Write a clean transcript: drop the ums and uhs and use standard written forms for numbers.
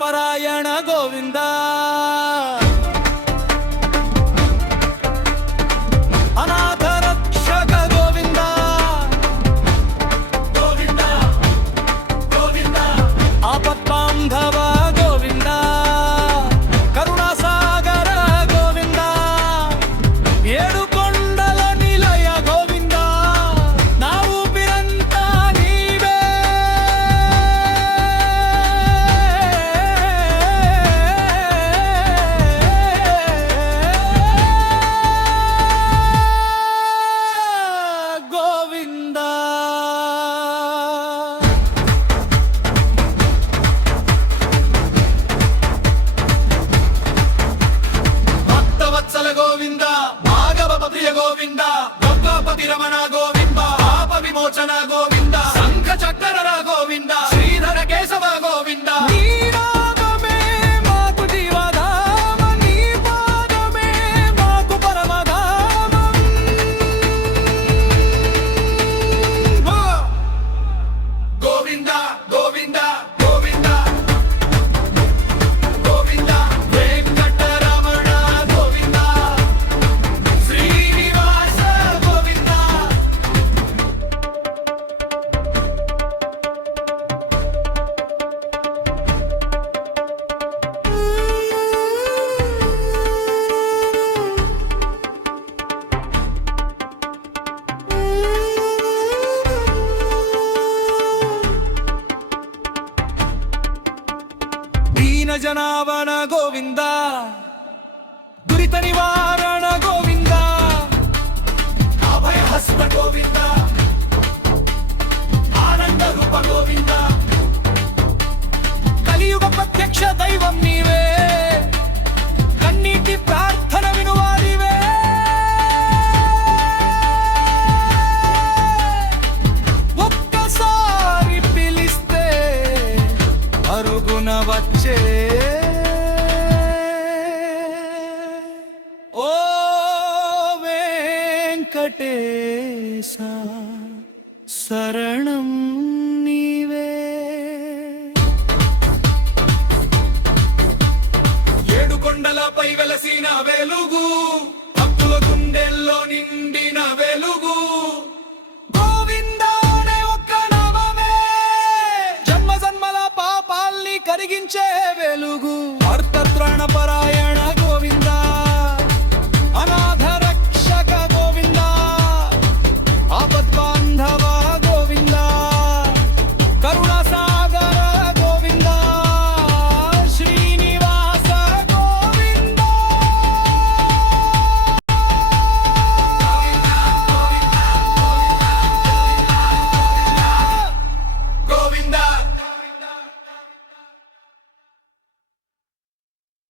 పరాయణ గోవింద అనాథ రక్షక గోవింద గోవింద గోవింద ఆపత్బాంధవ గోవింద కరుణాసాగర గోవింద ఏడు కొండల నిలయ గోవింద నా ఊపిరంతా నీవే గోవింద భాగవపతి గోవింద గోపతి రమణ గోవింద పాప విమోచన గోవింద శంఖ చక్ర గోవింద శ్రీధర కేశవ గోవింద నీరాగమే మాకు జీవధామ నీ పాదమే మాకు పరమధామం గోవింద గోవింద జనావన గోవింద దురిత నివారణ గోవింద అభయ హస్త గోవింద ఆనంద రూప గోవింద కలియుగ ప్రత్యక్ష దైవం నీవే కన్నీటి ప్రార్థన వినువారివే ఒక్కసారి పిలిస్తే అరుగున వచ్చే వెంకటేశ శరణం నీవే ఏడు కొండలపై వెలసిన వెలుగు భక్తుల గుండెల్లో నిండిన వెలుగు గోవిందానే ఒక్క నామమే జన్మ జన్మల పాపాల్ని కరిగించే వెలుగు